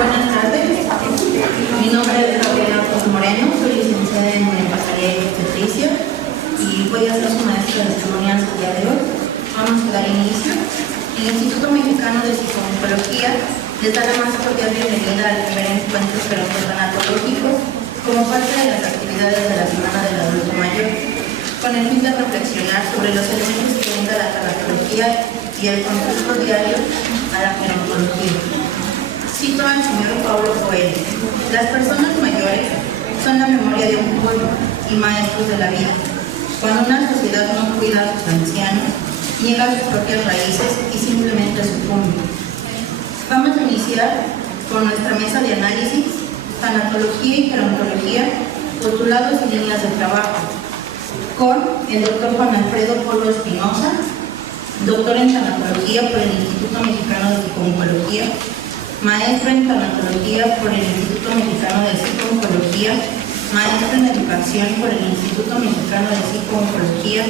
Buenas tardes, mi nombre es Gabriela Moreno, soy licenciada en Empaquetería y Obstetricia y voy a ser su maestra de ceremonias el día de hoy. Vamos a dar inicio. El Instituto Mexicano de Psicooncología les da la más cordial bienvenida al primer encuentro gerontológico como parte de las actividades de la Semana del Adulto Mayor, con el fin de reflexionar sobre los elementos que brinda la tanatología y el contexto diario a la gerontología. Cito al señor Paulo Coelho: las personas mayores son la memoria de un pueblo y maestros de la vida. Cuando una sociedad no cuida a sus ancianos, niega sus propias raíces y simplemente sucumbe. Vamos a iniciar con nuestra mesa de análisis, tanatología y gerontología, postulados y líneas de trabajo, con el doctor Juan Alfredo Polo Espinosa, doctor en tanatología por el Instituto Mexicano de Psicooncología, maestro en tanatología por el Instituto Mexicano de Psicooncología, maestro en educación por el Instituto Mexicano de Psicooncología,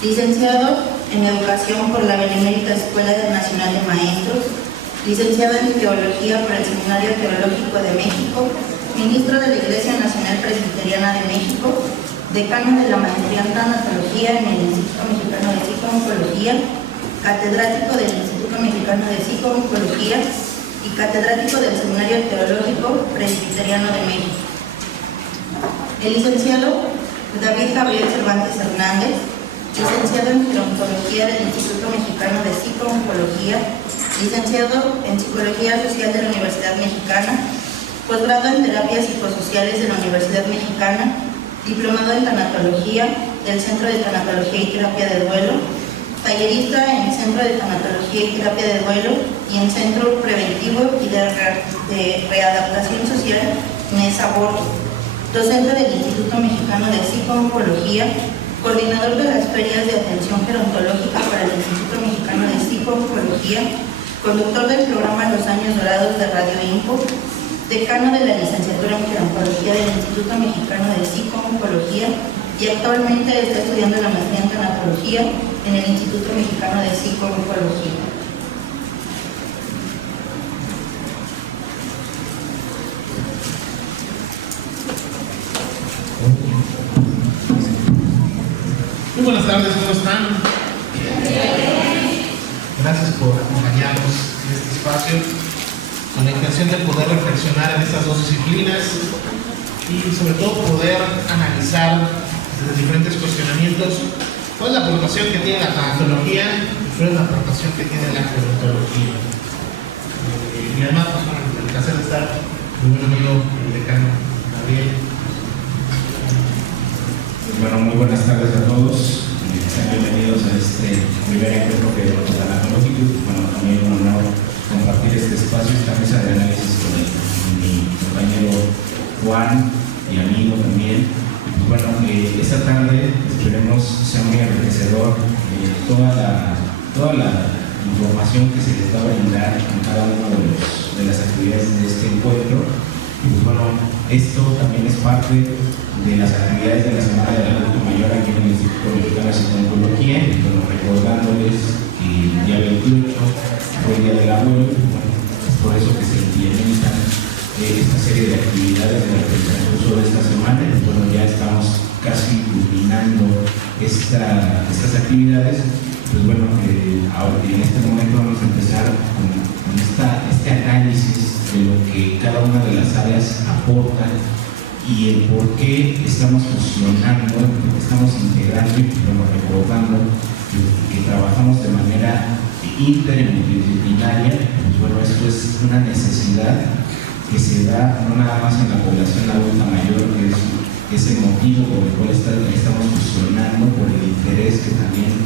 licenciado en educación por la Benemérita Escuela Nacional de Maestros, licenciado en teología por el Seminario Teológico de México, ministro de la Iglesia Nacional Presbiteriana de México, decano de la maestría en tanatología en el Instituto Mexicano de Psicooncología, catedrático del Instituto Mexicano de Psicooncología y catedrático del Seminario Teológico Presbiteriano de México. El licenciado David Gabriel Cervantes Hernández, licenciado en gerontología del Instituto Mexicano de Psicooncología, licenciado en psicología social de la Universidad Mexicana, posgrado en terapias psicosociales de la Universidad Mexicana, diplomado en tanatología del Centro de Tanatología y Terapia de Duelo, tallerista en el Centro de Tanatología y Terapia de Duelo y en Centro Preventivo y de Readaptación Social NESABOR, docente del Instituto Mexicano de Psicooncología, coordinador de las ferias de atención gerontológica para el Instituto Mexicano de Psicooncología, conductor del programa Los Años Dorados de Radio Info, decano de la licenciatura en gerontología del Instituto Mexicano de Psicooncología y actualmente está estudiando la maestría en tanatología en el Instituto Mexicano de Psicooncología. Muy buenas tardes, ¿cómo están? Gracias por acompañarnos en este espacio con la intención de poder reflexionar en estas dos disciplinas y sobre todo poder analizar desde diferentes cuestionamientos cuál es la aportación que tiene la tanatología y cuál es la aportación que tiene la gerontología. Y además, pues, bueno, el placer de estar muy buen amigo, el decano Gabriel. Bueno, muy buenas tardes a todos. Sean bienvenidos a este primer encuentro gerontológico. Bueno, también un honor compartir este espacio, esta mesa de análisis con mi compañero Juan y amigo también. Y pues bueno, esta tarde esperemos sea muy enriquecedor toda la información que se les va a brindar en cada una de las actividades de este encuentro. Y pues bueno, esto también es parte de las actividades de la Semana del Adulto Mayor aquí en el Instituto Mexicano de Psicooncología, bueno, recordándoles que el día 28 fue el Día del Abuelo. Bueno, es por eso que se implementan esta serie de actividades en el transcurso de esta semana. Y bueno, ya estamos casi culminando estas actividades. Pues bueno, ahora en este momento vamos a empezar con este análisis de lo que cada una de las áreas aporta y el por qué estamos fusionando, por qué estamos integrando y recordando que trabajamos de manera interdisciplinaria. Pues bueno, esto es una necesidad que se da no nada más en la población adulta mayor, que es el motivo por el cual estamos fusionando, por el interés que también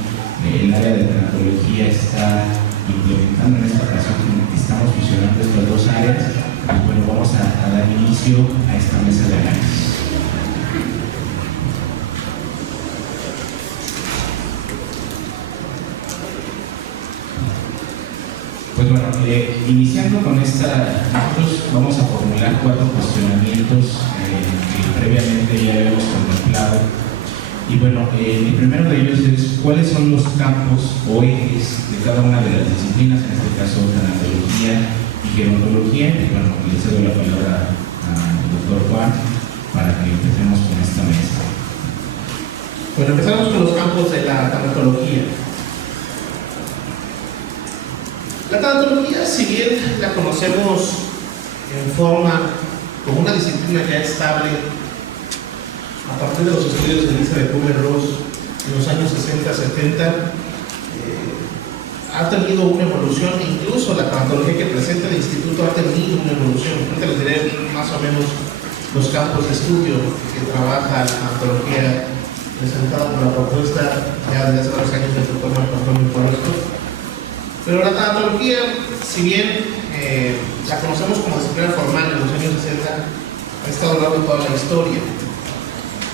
el área de tanatología está implementando en esta ocasión, que estamos fusionando estas dos áreas. Pues bueno, vamos a dar inicio a esta mesa de análisis. Pues bueno, iniciando con esta, nosotros vamos a formular 4 cuestionamientos que previamente ya habíamos contemplado. Y bueno, el primero de ellos es cuáles son los campos o ejes de cada una de las disciplinas, en este caso tanatología y gerontología. Y bueno, le cedo la palabra al doctor Juan para que empecemos con esta mesa. Bueno, empezamos con los campos de la tanatología. La tanatología, si bien la conocemos en forma como una disciplina ya estable a partir de los estudios de Elizabeth Kubler-Ross en los años 60-70, ha tenido una evolución. Incluso la tanatología que presenta el instituto ha tenido una evolución. Ahorita les diré más o menos los campos de estudio que trabaja la tanatología presentada por la propuesta ya desde hace varios años del doctor Marco Antonio Cuarzo. Pero la tanatología, si bien la conocemos como disciplina formal en los años 60, ha estado a lo largo de toda la historia.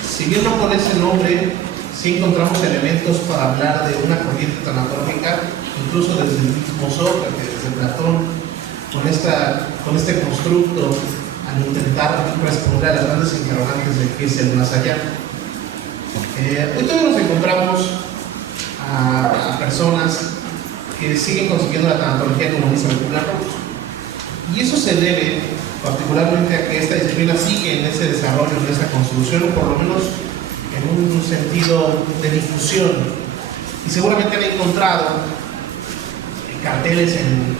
Si bien no con ese nombre, sí encontramos elementos para hablar de una corriente tanatológica, incluso desde el mismo Sócrates, desde Platón, con este constructo al intentar responder a las grandes interrogantes de qué es el más allá. Hoy todavía nos encontramos a personas que siguen consiguiendo la tanatología como dice Kubler-Ross. Y eso se debe particularmente a que esta disciplina sigue en ese desarrollo, en esa construcción, o por lo menos en un sentido de difusión. Y seguramente han encontrado carteles en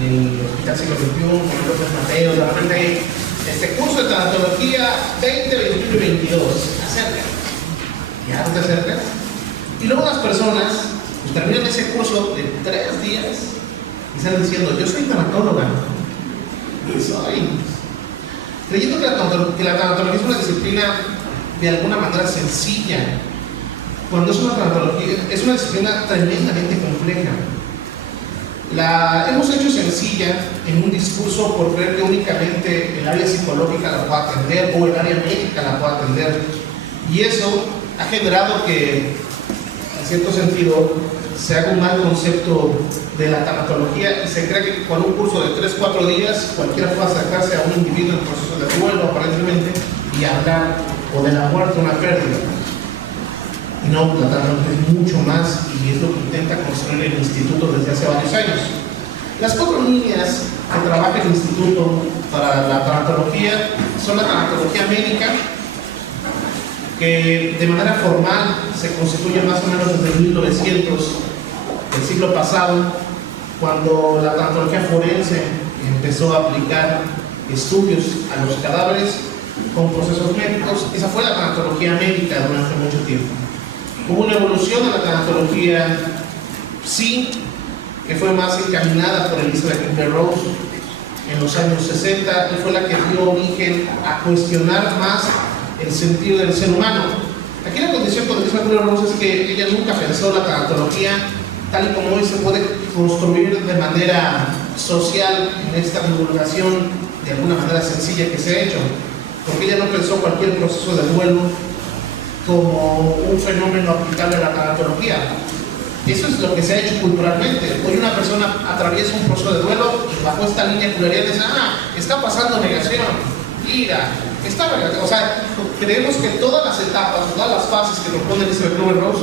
el Hospital Siglo XXI, en López Mateos, de repente hay este curso de tanatología 20, 21 y 22. Acércate. Ya te acercas. Y luego las personas pues, terminan ese curso de 3 días y están diciendo: yo soy tanatóloga. Y soy. Creyendo que la tanatología es una disciplina de alguna manera sencilla, cuando es una tanatología, es una disciplina tremendamente compleja. La hemos hecho sencilla en un discurso por creer que únicamente el área psicológica la puede atender o el área médica la puede atender. Y eso ha generado que, en cierto sentido, se haga un mal concepto de la tanatología y se cree que con un curso de 3-4 días cualquiera puede acercarse a un individuo en proceso de duelo aparentemente y hablar o de la muerte o una pérdida. Y no, la tanatología es mucho más y es lo que intenta construir el instituto desde hace varios años. Las 4 líneas que trabaja el instituto para la tanatología son la tanatología médica, que de manera formal se constituye más o menos desde 1900 del siglo pasado, cuando la tanatología forense empezó a aplicar estudios a los cadáveres con procesos médicos. Esa fue la tanatología médica durante mucho tiempo. Hubo una evolución de la tanatología, sí, que fue más encaminada por Elizabeth Kubler-Ross en los años 60 y fue la que dio origen a cuestionar más el sentido del ser humano. Aquí la condición con Elizabeth Kubler-Ross es que ella nunca pensó la tanatología tal y como hoy se puede construir de manera social en esta divulgación de alguna manera sencilla que se ha hecho, porque ella no pensó cualquier proceso de duelo como un fenómeno aplicable a la tanatología. Eso es lo que se ha hecho culturalmente. Hoy una persona atraviesa un proceso de duelo y bajo esta línea culerina dice: está pasando negación, ira, o sea, creemos que todas las etapas, todas las fases que propone Elizabeth Kubler-Ross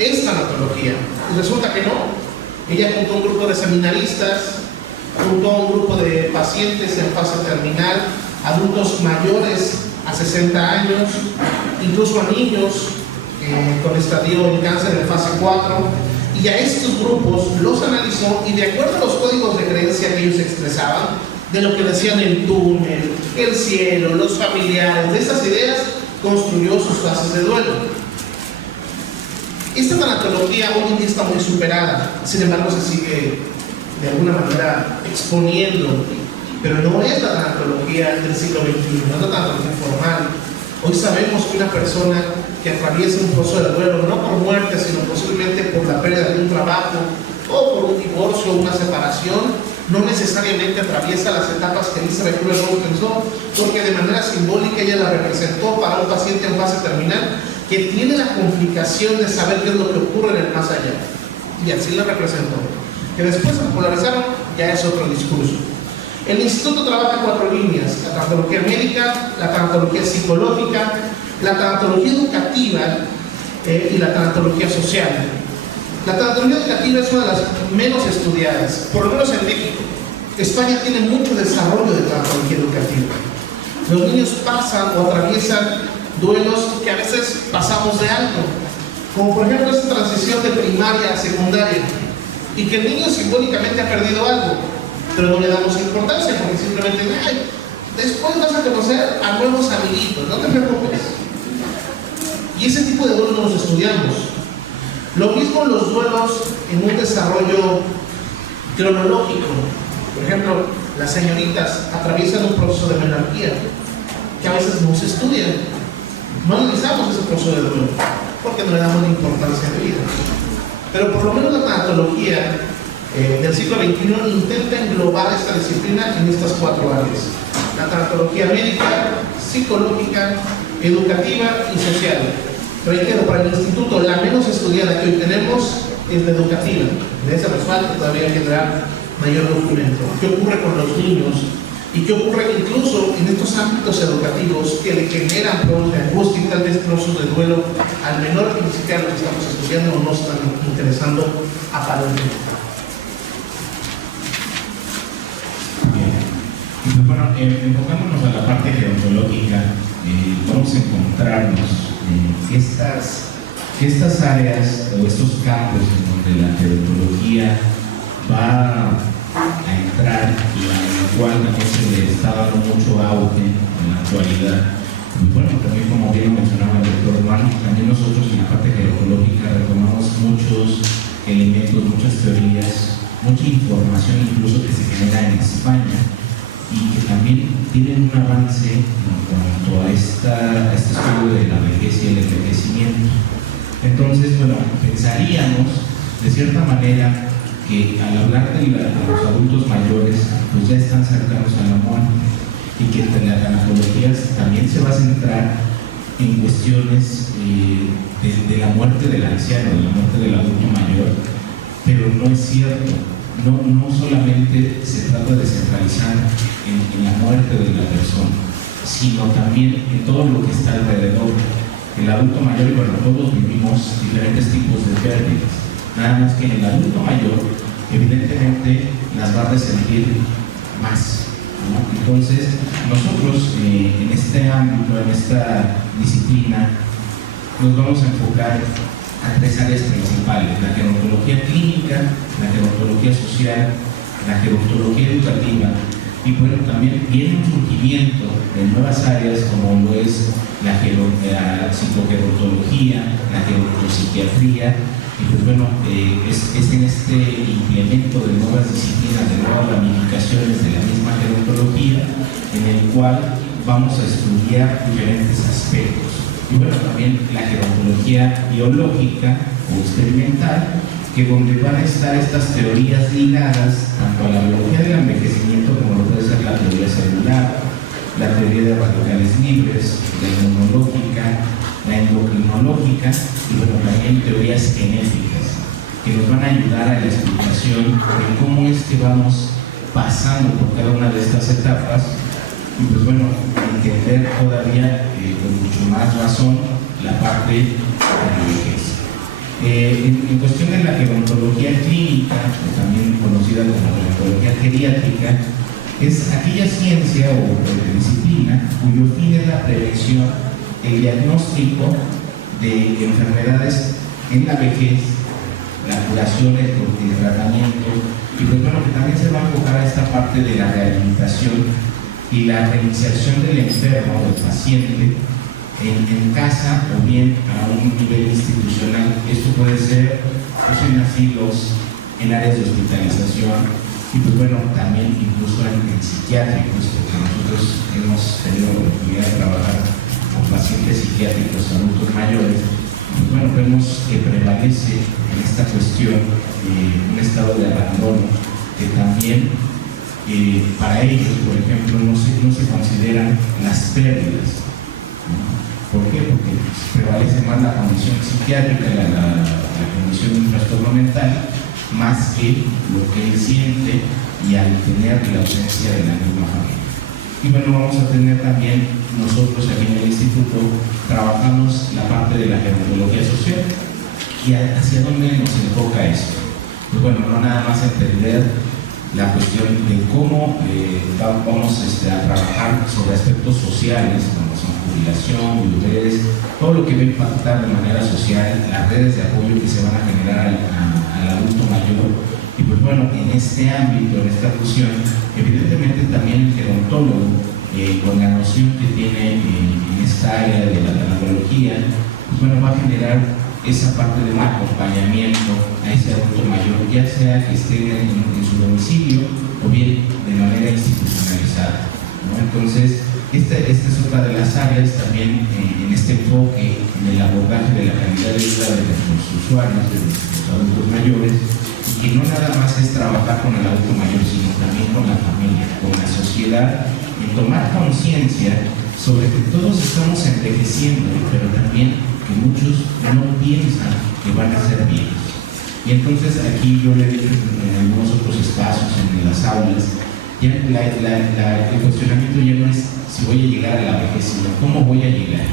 es tanatología. Y resulta que no. Ella juntó un grupo de seminaristas, juntó un grupo de pacientes en fase terminal, adultos mayores a 60 años, incluso a niños con estadio de cáncer en fase 4, y a estos grupos los analizó y de acuerdo a los códigos de creencia que ellos expresaban, de lo que decían el túnel, el cielo, los familiares, de esas ideas, construyó sus fases de duelo. Esta tanatología hoy en día está muy superada, sin embargo se sigue de alguna manera exponiendo, pero no es la tanatología del siglo XXI, no es la tanatología formal. Hoy sabemos que una persona que atraviesa un proceso de duelo, no por muerte, sino posiblemente por la pérdida de un trabajo o por un divorcio o una separación, no necesariamente atraviesa las etapas que Elizabeth Kubler-Ross pensó, porque de manera simbólica ella la representó para un paciente en fase terminal que tiene la complicación de saber qué es lo que ocurre en el más allá. Y así la representó. Que después se popularizaron, ya es otro discurso. El instituto trabaja 4 líneas: la tanatología médica, la tanatología psicológica, la tanatología educativa y la tanatología social. La tanatología educativa es una de las menos estudiadas, por lo menos en México. España tiene mucho desarrollo de tanatología educativa. Los niños pasan o atraviesan duelos que a veces pasamos de alto, como por ejemplo esta transición de primaria a secundaria, y que el niño simbólicamente ha perdido algo, pero no le damos importancia porque simplemente, ay, después vas a conocer a nuevos amiguitos, no te preocupes. Y ese tipo de duelos no los estudiamos. Lo mismo los duelos en un desarrollo cronológico. Por ejemplo, las señoritas atraviesan un proceso de menarquía que a veces no se estudia. No analizamos ese proceso de duelo porque no le damos la importancia de vida. Pero por lo menos la tanatología del siglo XXI intenta englobar esta disciplina en estas 4 áreas: la tanatología médica, psicológica, educativa y social. Reitero, para el instituto la menos estudiada que hoy tenemos es la educativa. De esa nos falta todavía generar mayor documento. ¿Qué ocurre con los niños? ¿Y qué ocurre incluso en estos ámbitos educativos que le generan problemas de angustia y tal vez procesos de duelo al menor que ni siquiera lo que estamos estudiando o no están interesando aparentemente? Bien. Bueno, enfocándonos a la parte gerontológica, vamos a encontrarnos estas áreas o estos campos en donde la gerontología va a entrar y al cual también se le está dando mucho auge en la actualidad. Y bueno, también como bien lo mencionaba el doctor Juan, también nosotros en la parte gerontológica retomamos muchos elementos, muchas teorías, mucha información incluso que se genera en España y que también tienen un avance en cuanto a este estudio de la vejez y el envejecimiento. Entonces, bueno, pensaríamos de cierta manera que al hablar de los adultos mayores, pues ya están cercanos a la muerte y que la tanatología también se va a centrar en cuestiones de la muerte del anciano, de la muerte del adulto mayor, pero no es cierto. No solamente se trata de centralizar en la muerte de la persona, sino también en todo lo que está alrededor. El adulto mayor, bueno, todos vivimos diferentes tipos de pérdidas, nada más que en el adulto mayor, evidentemente las va a resentir más, ¿no? Entonces, nosotros en este ámbito, en esta disciplina, nos vamos a enfocar a 3 áreas principales: la gerontología clínica, la gerontología social, la gerontología educativa, y bueno, también viene un surgimiento de nuevas áreas como lo es la psicogerontología, la gerontopsiquiatría, y pues bueno, es en este implemento de nuevas disciplinas, de nuevas ramificaciones de la misma gerontología, en el cual vamos a estudiar diferentes aspectos. Y bueno, también la gerontología biológica o experimental, que donde van a estar estas teorías ligadas tanto a la biología del envejecimiento como lo puede ser la teoría celular, la teoría de radicales libres, la inmunológica, la endocrinológica y bueno, también teorías genéticas que nos van a ayudar a la explicación de cómo es que vamos pasando por cada una de estas etapas y pues bueno, entender todavía con mucho más razón la parte de la vejez. En cuestión de la gerontología clínica, también conocida como gerontología geriátrica, es aquella ciencia o disciplina cuyo fin es la prevención, el diagnóstico de enfermedades en la vejez, la curación, el tratamiento, y pues bueno, que también se va a enfocar a esta parte de la rehabilitación y la reinserción del enfermo o del paciente en casa o bien a un nivel institucional. Esto puede ser pues, en asilos, en áreas de hospitalización y pues bueno, también incluso en psiquiátricos, porque nosotros hemos tenido la oportunidad de trabajar con pacientes psiquiátricos adultos mayores. Pues bueno, vemos que prevalece en esta cuestión un estado de abandono que también para ellos, por ejemplo, no se consideran las pérdidas, ¿no? ¿Por qué? Porque prevalece más la condición psiquiátrica, la condición de un trastorno mental, más que lo que él siente y al tener la ausencia de la misma familia. Y bueno, vamos a tener también nosotros aquí en el instituto, trabajamos la parte de la gerontología social y hacia dónde nos enfoca esto. Pues bueno, no nada más entender la cuestión de cómo vamos a trabajar sobre aspectos sociales, como son jubilación, viudez, todo lo que va a impactar de manera social, las redes de apoyo que se van a generar al adulto mayor. Y pues bueno, en este ámbito, en esta fusión, evidentemente también el gerontólogo, con la noción que tiene en esta área de la tanatología, pues bueno, va a generar esa parte de un acompañamiento a ese adulto mayor, ya sea que esté en su domicilio o bien de manera institucionalizada, ¿no? Entonces, esta es otra de las áreas también en este enfoque, en el abordaje de la calidad de vida de nuestros usuarios, de nuestros adultos mayores, y que no nada más es trabajar con el adulto mayor, sino también con la familia, con la sociedad, en tomar conciencia sobre que todos estamos envejeciendo, pero también que muchos no piensan que van a ser viejos. Y entonces aquí yo le digo en algunos otros espacios, en las aulas, ya el cuestionamiento ya no es si voy a llegar a la vejez, sino cómo voy a llegar.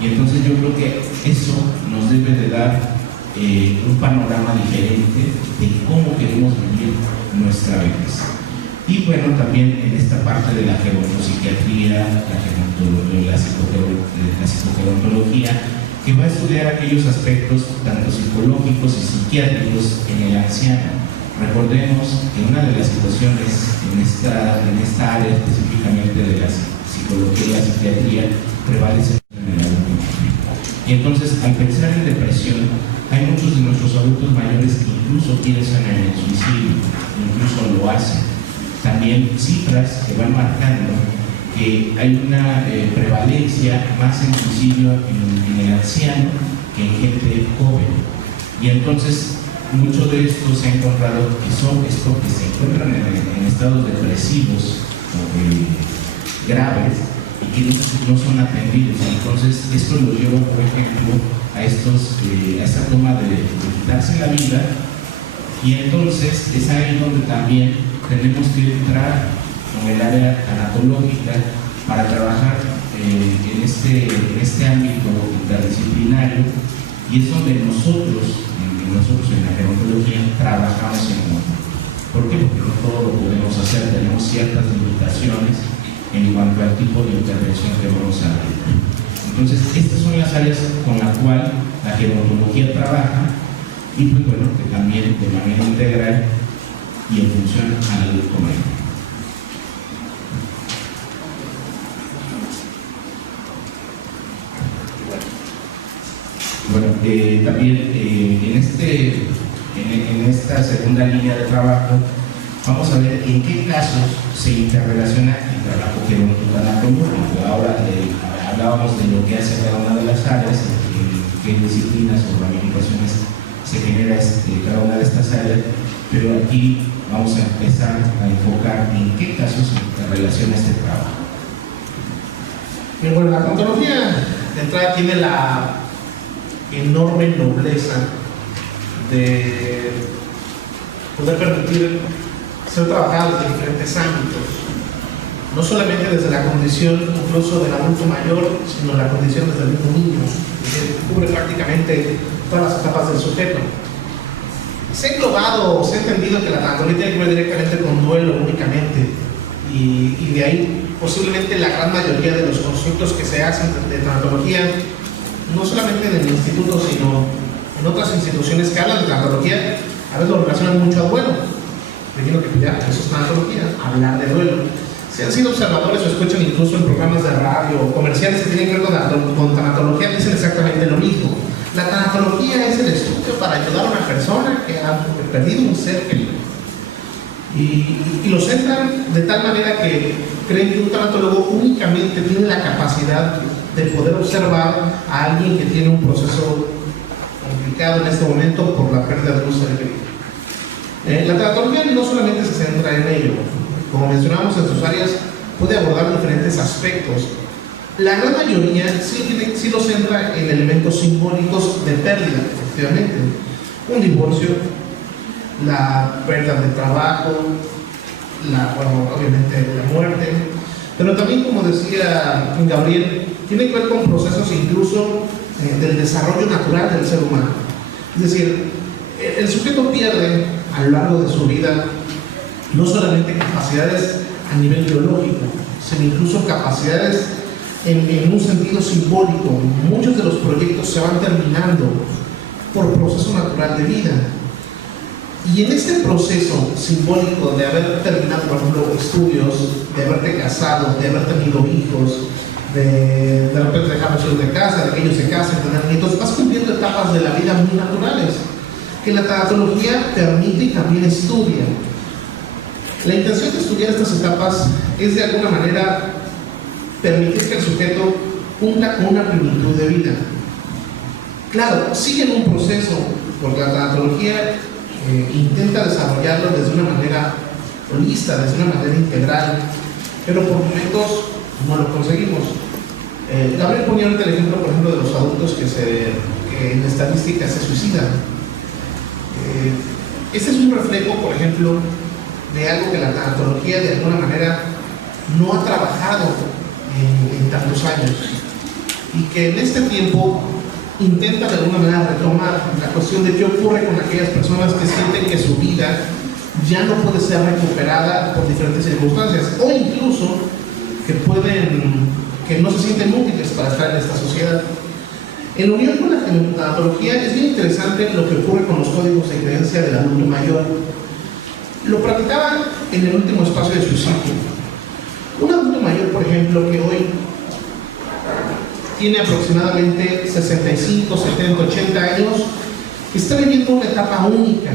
Y entonces yo creo que eso nos debe de dar un panorama diferente de cómo queremos vivir nuestra vejez. Y bueno, también en esta parte de la gerontopsiquiatría, la psicogerontología, que va a estudiar aquellos aspectos tanto psicológicos y psiquiátricos en el anciano. Recordemos que una de las situaciones en esta área específicamente de la psicología y la psiquiatría prevalece en el adulto mayor. Y entonces, al pensar en depresión, hay muchos de nuestros adultos mayores que incluso piensan en el suicidio, incluso lo hacen. También cifras que van marcando que hay una prevalencia más en suicidio en el anciano que en gente joven. Y entonces, mucho de esto se ha encontrado que son estos que se encuentran en estados depresivos graves y que no son atendidos. Entonces, esto lo lleva, por ejemplo, a esta toma de quitarse la vida, y entonces es ahí donde también tenemos que entrar en el área tanatológica para trabajar en este ámbito interdisciplinario, y es donde nosotros en la gerontología trabajamos en conjunto. ¿Por qué? Porque no todo lo podemos hacer, tenemos ciertas limitaciones en cuanto al tipo de intervención que vamos a hacer. Entonces, estas son las áreas con las cuales la gerontología trabaja, y pues bueno, que también de manera integral y en función al adulto mayor. Bueno, también en esta segunda línea de trabajo vamos a ver en qué casos se interrelaciona el trabajo gerontológico. Ahora hablábamos de lo que hace cada una de las áreas, qué disciplinas o ramificaciones se genera cada una de estas áreas, pero aquí vamos a empezar a enfocar en qué casos se relaciona este trabajo. Bien, bueno, la gerontología de entrada tiene la enorme nobleza de poder permitir ser trabajados en diferentes ámbitos, no solamente desde la condición incluso del adulto mayor, sino la condición desde el mismo niño, que cubre prácticamente todas las etapas del sujeto. Se ha englobado, se ha entendido que la tanatología tiene que ver directamente con duelo únicamente, y de ahí posiblemente la gran mayoría de los conceptos que se hacen de tanatología, no solamente en el instituto, sino en otras instituciones que hablan de tanatología, a veces lo relacionan mucho al duelo. Creyendo que ya, eso es tanatología, hablar de duelo. Si han sido observadores o escuchan incluso en programas de radio o comerciales que tienen que ver con tanatología, dicen exactamente lo mismo. La tanatología es el estudio para ayudar a una persona que ha perdido un ser querido. Y lo centran de tal manera que creen que un tanatólogo únicamente tiene la capacidad de poder observar a alguien que tiene un proceso complicado en este momento por la pérdida de un ser querido. La tanatología no solamente se centra en ello, como mencionamos en sus áreas, puede abordar diferentes aspectos. La gran mayoría sí lo centra en elementos simbólicos de pérdida, efectivamente. Un divorcio, la pérdida de trabajo, obviamente la muerte, pero también, como decía Gabriel, tiene que ver con procesos incluso del desarrollo natural del ser humano. Es decir, el sujeto pierde a lo largo de su vida no solamente capacidades a nivel biológico, sino incluso capacidades en un sentido simbólico. Muchos de los proyectos se van terminando por proceso natural de vida. Y en este proceso simbólico de haber terminado, por ejemplo, estudios, de haberte casado, de haber tenido hijos, de repente dejarlos ir de casa, de que ellos se casen, tener nietos, vas cumpliendo etapas de la vida muy naturales, que la tanatología permite y también estudia. La intención de estudiar estas etapas es de alguna manera permitir que el sujeto cumpla con una plenitud de vida. Claro, sigue en un proceso, porque la tanatología intenta desarrollarlo desde una manera holista, desde una manera integral, pero por momentos no lo conseguimos. Gabriel ponía ahorita el ejemplo, por ejemplo, de los adultos que en estadística se suicidan. Este es un reflejo, por ejemplo, de algo que la tanatología de alguna manera no ha trabajado en tantos años, y que en este tiempo intenta de alguna manera retomar la cuestión de qué ocurre con aquellas personas que sienten que su vida ya no puede ser recuperada por diferentes circunstancias, o incluso que no se sienten útiles para estar en esta sociedad. En unión con la tanatología es bien interesante lo que ocurre con los códigos de creencia del adulto mayor. Lo practicaban en el último espacio de suicidio. Un adulto mayor, por ejemplo, que hoy tiene aproximadamente 65, 70, 80 años, está viviendo una etapa única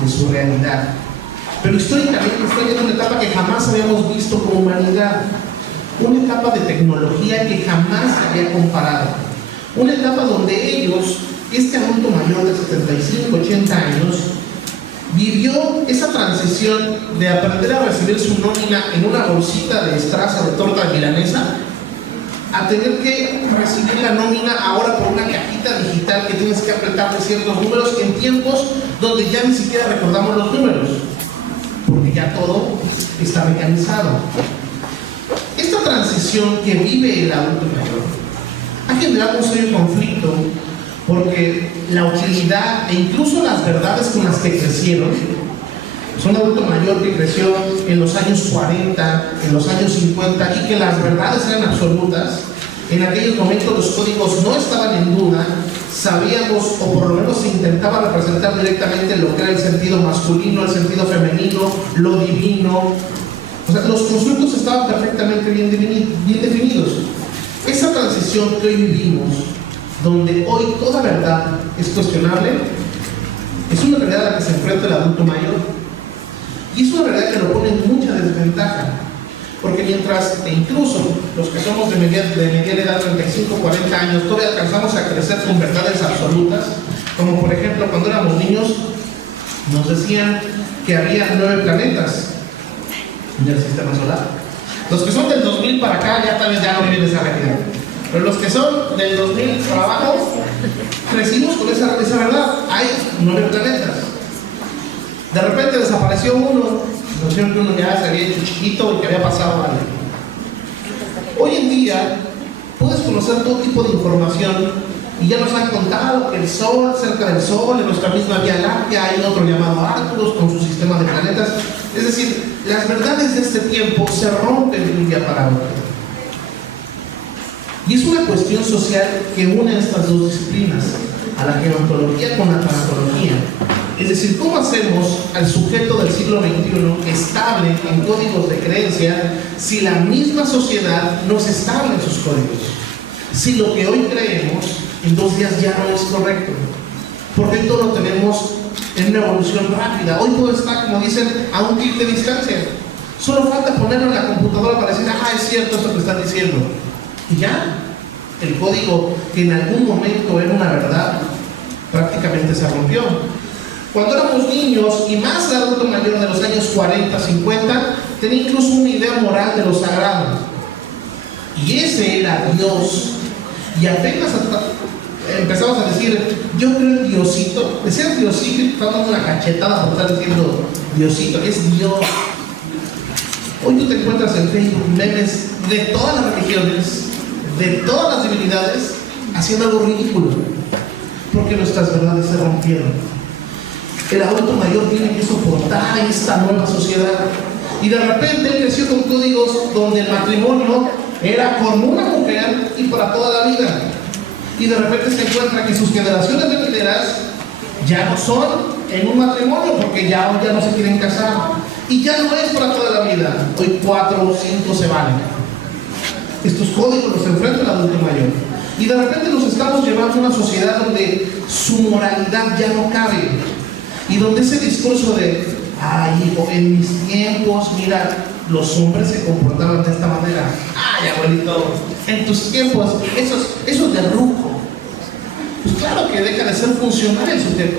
de su realidad. Pero históricamente está viviendo una etapa que jamás habíamos visto como humanidad. Una etapa de tecnología que jamás se había comparado. Una etapa donde ellos, este adulto mayor de 75, 80 años, vivió esa transición de aprender a recibir su nómina en una bolsita de estraza de torta milanesa, a tener que recibir la nómina ahora por una cajita digital que tienes que apretarle ciertos números en tiempos donde ya ni siquiera recordamos los números, porque ya todo está mecanizado. Esta transición que vive el adulto mayor ha generado un serio conflicto, porque la utilidad e incluso las verdades con las que crecieron, son un adulto mayor que creció en los años 40, en los años 50, y que las verdades eran absolutas. En aquellos momentos los códigos no estaban en duda, sabíamos, o por lo menos se intentaba representar directamente lo que era el sentido masculino, el sentido femenino, lo divino. O sea, los constructos estaban perfectamente bien definidos. Esa transición que hoy vivimos, donde hoy toda verdad es cuestionable, es una realidad a la que se enfrenta el adulto mayor. Y es una realidad que lo pone en mucha desventaja, porque mientras incluso los que somos de mediana edad, 35, 40 años, todavía alcanzamos a crecer con verdades absolutas, como por ejemplo cuando éramos niños nos decían que había 9 planetas en el sistema solar. Los que son del 2000 para acá ya tal vez ya no viven esa realidad, pero los que son del 2000 para abajo crecimos con esa verdad. Hay 9 planetas. De repente desapareció uno, no sé, que uno ya se había hecho chiquito y que había pasado algo. Hoy en día puedes conocer todo tipo de información y ya nos han contado que el Sol, cerca del Sol, en nuestra misma Vía Láctea, hay otro llamado Arcturus con su sistema de planetas. Es decir, las verdades de este tiempo se rompen de un día para otro. Y es una cuestión social que une estas dos disciplinas, a la gerontología con la tanatología. Es decir, ¿cómo hacemos al sujeto del siglo XXI estable en códigos de creencia si la misma sociedad no es estable en sus códigos? Si lo que hoy creemos en 2 días ya no es correcto, porque todo lo tenemos en una evolución rápida. Hoy todo está, como dicen, a un clic de distancia. Solo falta ponerlo en la computadora para decir, es cierto esto que están diciendo. Y ya, el código que en algún momento era una verdad, prácticamente se rompió. Cuando éramos niños, y más el adulto mayor de los años 40, 50, tenía incluso una idea moral de lo sagrado. Y ese era Dios. Y apenas empezamos a decir, yo creo en Diosito. Decían Diosito y estaba dando una cachetada por estar diciendo Diosito, es Dios. Hoy tú te encuentras en Facebook memes de todas las religiones, de todas las divinidades, haciendo algo ridículo, porque nuestras verdades se rompieron. el adulto mayor tiene que soportar esta nueva sociedad. Y de repente él creció con códigos donde el matrimonio era con una mujer y para toda la vida. Y de repente se encuentra que sus generaciones venideras ya no son en un matrimonio porque ya no se quieren casar. Y ya no es para toda la vida. Hoy 4 o 5 se valen. Estos códigos los enfrenta el adulto mayor. Y de repente nos estamos llevando a una sociedad donde su moralidad ya no cabe. Y donde ese discurso de, ay hijo, en mis tiempos, mira, los hombres se comportaban de esta manera. Ay abuelito, en tus tiempos, eso es de ruco. Pues claro que deja de ser funcional el sujeto.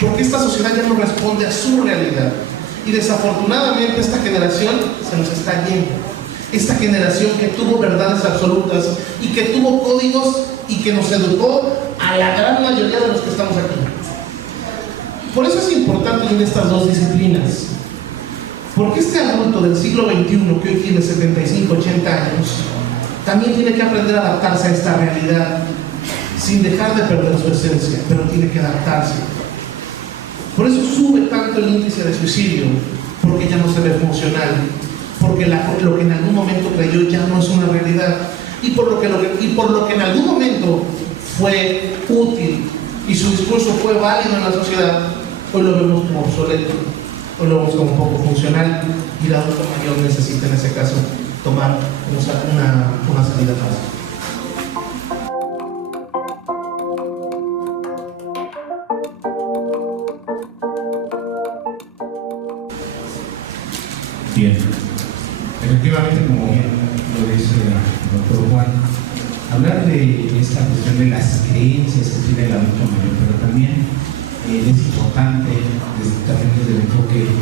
Porque esta sociedad ya no responde a su realidad. Y desafortunadamente esta generación se nos está yendo. Esta generación que tuvo verdades absolutas y que tuvo códigos y que nos educó a la gran mayoría de los que estamos aquí. Por eso es importante unir estas dos disciplinas. Porque este adulto del siglo XXI, que hoy tiene 75, 80 años, también tiene que aprender a adaptarse a esta realidad sin dejar de perder su esencia, pero tiene que adaptarse. Por eso sube tanto el índice de suicidio, porque ya no se ve funcional, porque lo que en algún momento creyó ya no es una realidad, y por lo que en algún momento fue útil y su discurso fue válido en la sociedad, hoy lo vemos como obsoleto, hoy lo vemos como poco funcional, y el adulto mayor necesita en ese caso tomar una salida fácil. Bien, efectivamente, como bien lo dice el doctor Juan, hablar de esta cuestión de las creencias que tiene el adulto mayor, pero también es importante, también desde el enfoque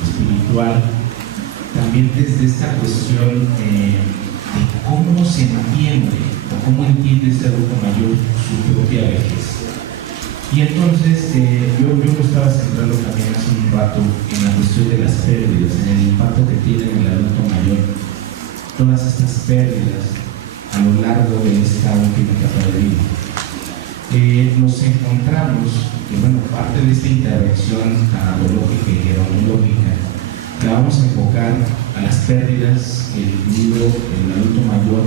espiritual, también desde esta cuestión de cómo se entiende o cómo entiende este adulto mayor su propia vejez. Y entonces yo lo estaba centrando también hace un rato en la cuestión de las pérdidas, en el impacto que tiene en el adulto mayor todas estas pérdidas a lo largo de esta última etapa de vida. Nos encontramos que, bueno, parte de esta intervención tanatológica y gerontológica la vamos a enfocar a las pérdidas que el individuo, el adulto mayor,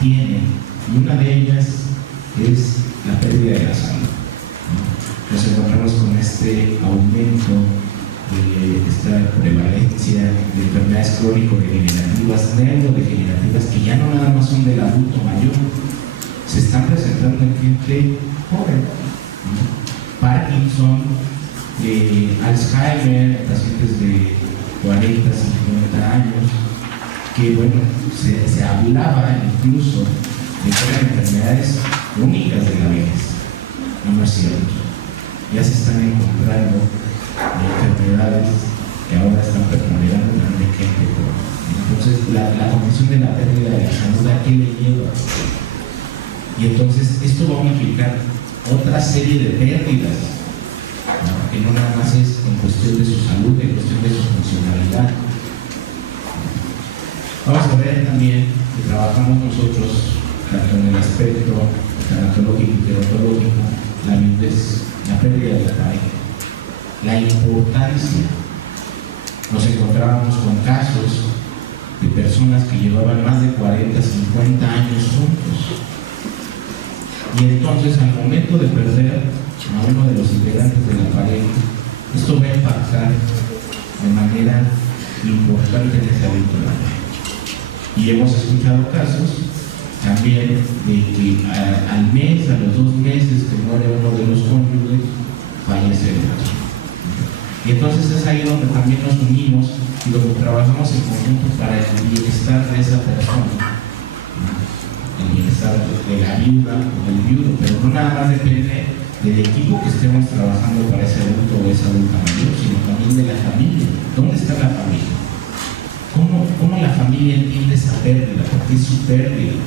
tiene, y una de ellas es la pérdida de la salud. Nos encontramos con este aumento de esta prevalencia de enfermedades crónico-degenerativas, neurodegenerativas, que ya no nada más son del adulto mayor, se están presentando en gente joven. Parkinson, Alzheimer, pacientes de 40, 50 años, que bueno, se hablaba incluso de que eran enfermedades únicas de la vejez. No es cierto. Ya se están encontrando enfermedades que ahora están preponderando en la gente joven. Entonces, la condición de la pérdida de la salud, ¿a qué le lleva? Y entonces, esto va a implicar otra serie de pérdidas, ¿no? Que no nada más es en cuestión de su salud, en cuestión de su funcionalidad. Vamos a ver también que trabajamos nosotros tanto en el aspecto tanatológico y gerontológico, la viudez, la pérdida de la pareja, la importancia. Nos encontrábamos con casos de personas que llevaban más de 40, 50 años juntos. Y entonces, al momento de perder a uno de los integrantes de la pareja, esto va a impactar de manera importante en ese adulto mayor. Y hemos escuchado casos también de que al mes, a los 2 meses que muere uno de los cónyuges, fallece el otro. Y entonces es ahí donde también nos unimos y donde trabajamos en conjunto para el bienestar de esa persona. El bienestar de la viuda o del viudo, pero no nada más depende del equipo que estemos trabajando para ese adulto o esa adulta mayor, sino también de la familia. ¿Dónde está la familia? ¿Cómo la familia entiende esa pérdida? ¿Por qué es su pérdida?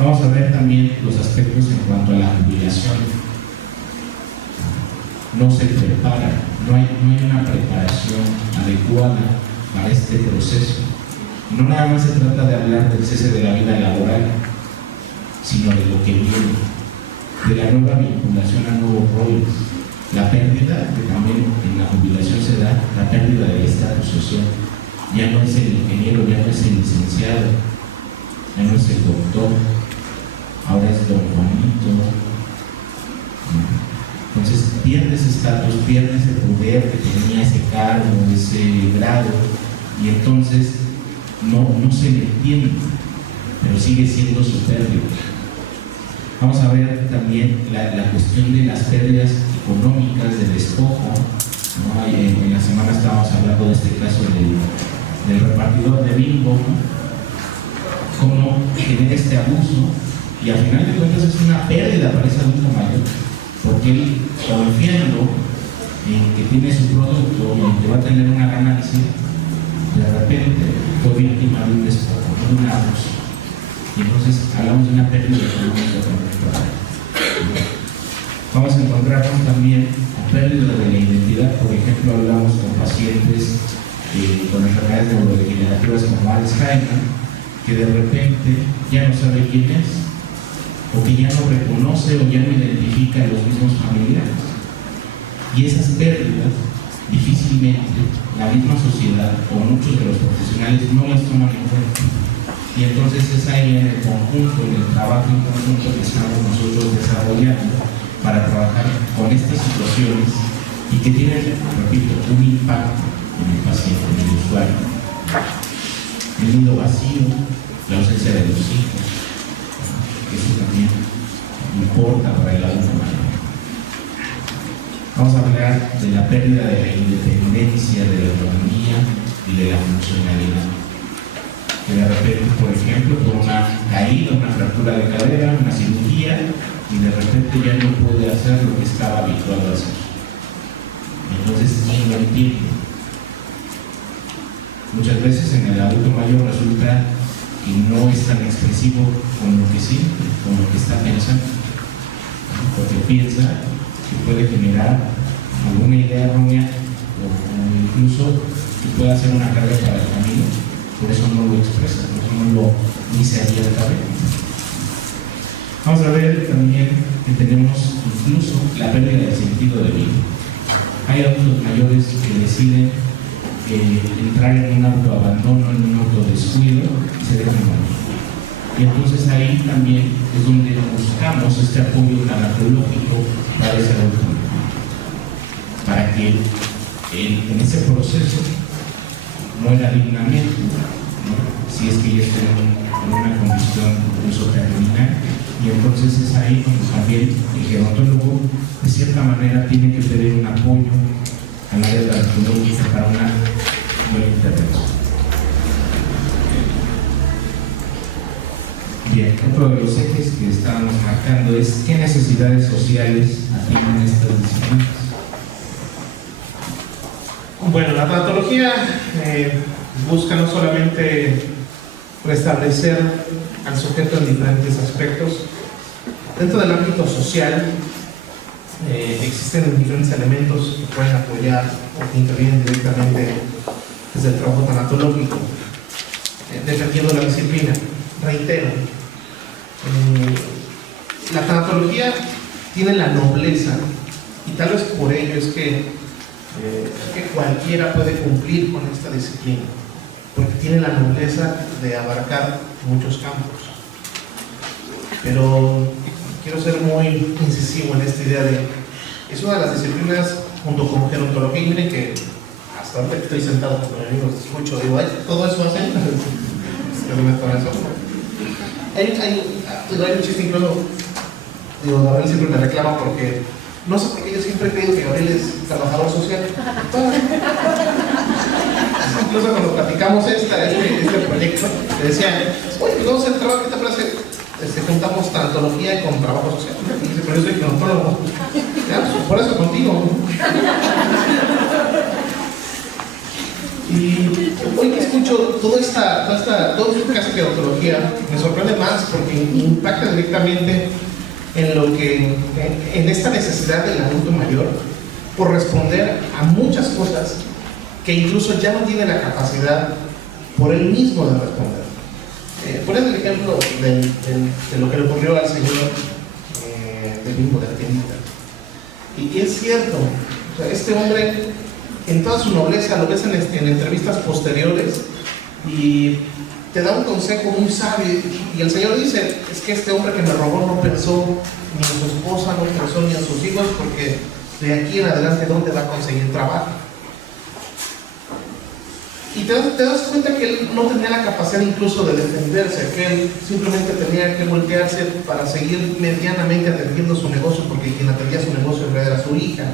Vamos a ver también los aspectos en cuanto a la jubilación. No se prepara, no hay una preparación adecuada para este proceso. No nada más se trata de hablar del cese de la vida laboral, sino de lo que viene. de la nueva vinculación a nuevos roles, la pérdida, que también en la jubilación se da, la pérdida del estatus social. Ya no es el ingeniero, ya no es el licenciado, ya no es el doctor, ahora es don Juanito. Entonces pierde ese estatus, pierde ese poder que tenía, ese cargo, ese grado, y entonces no se le entiende, pero sigue siendo su pérdida. Vamos a ver también la cuestión de las pérdidas económicas, del despojo, ¿no? En la semana estábamos hablando de este caso del repartidor de Bimbo, ¿no? Cómo genera este abuso, y al final de cuentas es una pérdida para ese adulto mayor, porque él, confiando en que tiene su producto y en que va a tener una ganancia, de repente fue víctima de un despojo, de un abuso. Y entonces hablamos de una pérdida económica también. Vamos a encontrarnos también con pérdida de la identidad. Por ejemplo, hablamos con pacientes con enfermedades neurodegenerativas como Alzheimer, que de repente ya no sabe quién es, o que ya no reconoce o ya no identifica a los mismos familiares. Y esas pérdidas difícilmente la misma sociedad o muchos de los profesionales no las toman en cuenta. Y entonces es ahí en el conjunto, en el trabajo en conjunto que estamos nosotros desarrollando para trabajar con estas situaciones y que tienen, repito, un impacto en el paciente, en el usuario. El nido vacío, la ausencia de los hijos, eso también importa para el adulto mayor. Vamos a hablar de la pérdida de la independencia, de la autonomía y de la funcionalidad. Que de repente, por ejemplo, por una caída, una fractura de cadera, una cirugía, y de repente ya no puede hacer lo que estaba habituado a hacer. Entonces, ni lo entiende. Muchas veces en el adulto mayor resulta que no es tan expresivo con lo que siente, con lo que está pensando, porque piensa que puede generar alguna idea errónea o incluso que pueda ser una carga para el camino. Por eso no lo expresa, por eso no lo dice abiertamente. Vamos a ver también que tenemos incluso la pérdida del sentido de vida. Hay adultos mayores que deciden entrar en un autoabandono, en un autodescuido y se dejan morir. Y entonces ahí también es donde buscamos este apoyo tanatológico para ese adulto mayor, para que en ese proceso muera dignamente, ¿no? Si es que ya está en una condición incluso terminal. Y entonces es ahí donde también el gerontólogo de cierta manera tiene que pedir un apoyo a la área tanatológica para una buena intervención. Bien, otro de los ejes que estábamos marcando es qué necesidades sociales atienden estas disciplinas. Bueno, la tanatología busca no solamente restablecer al sujeto en diferentes aspectos. Dentro del ámbito social existen diferentes elementos que pueden apoyar o que intervienen directamente desde el trabajo tanatológico, dependiendo de la disciplina. Reitero, la tanatología tiene la nobleza, y tal vez por ello es que cualquiera puede cumplir con esta disciplina, porque tiene la nobleza de abarcar muchos campos. Pero quiero ser muy incisivo en esta idea de, es una de las disciplinas junto con gerontología, y miren que hasta ahorita que estoy sentado con mis amigos, escucho, digo, ay, todo eso hace, hay un chiste incluso, digo, Gabriel siempre me reclama porque no sé por qué yo siempre he creído que Gabriel es trabajador social. Incluso cuando platicamos este proyecto, le decían, oye, pues vamos a hacer trabajo, ¿qué te parece? Juntamos tanatología con trabajo social. Y dice, pero yo soy gerontólogo. Ya, por eso contigo. Y hoy que escucho todo este caso de gerontología, me sorprende más porque impacta directamente en esta necesidad del adulto mayor por responder a muchas cosas que incluso ya no tiene la capacidad por él mismo de responder. Ponen el ejemplo de lo que le ocurrió al señor Bimbo de la tiendita. Y es cierto, o sea, este hombre, en toda su nobleza, lo ves en entrevistas posteriores y te da un consejo muy sabio. Y el Señor dice, es que este hombre que me robó no pensó ni en su esposa, no pensó ni en sus hijos, porque de aquí en adelante, ¿dónde va a conseguir trabajo? Y te das cuenta que él no tenía la capacidad incluso de defenderse, que él simplemente tenía que voltearse para seguir medianamente atendiendo su negocio, porque quien atendía su negocio en realidad era su hija,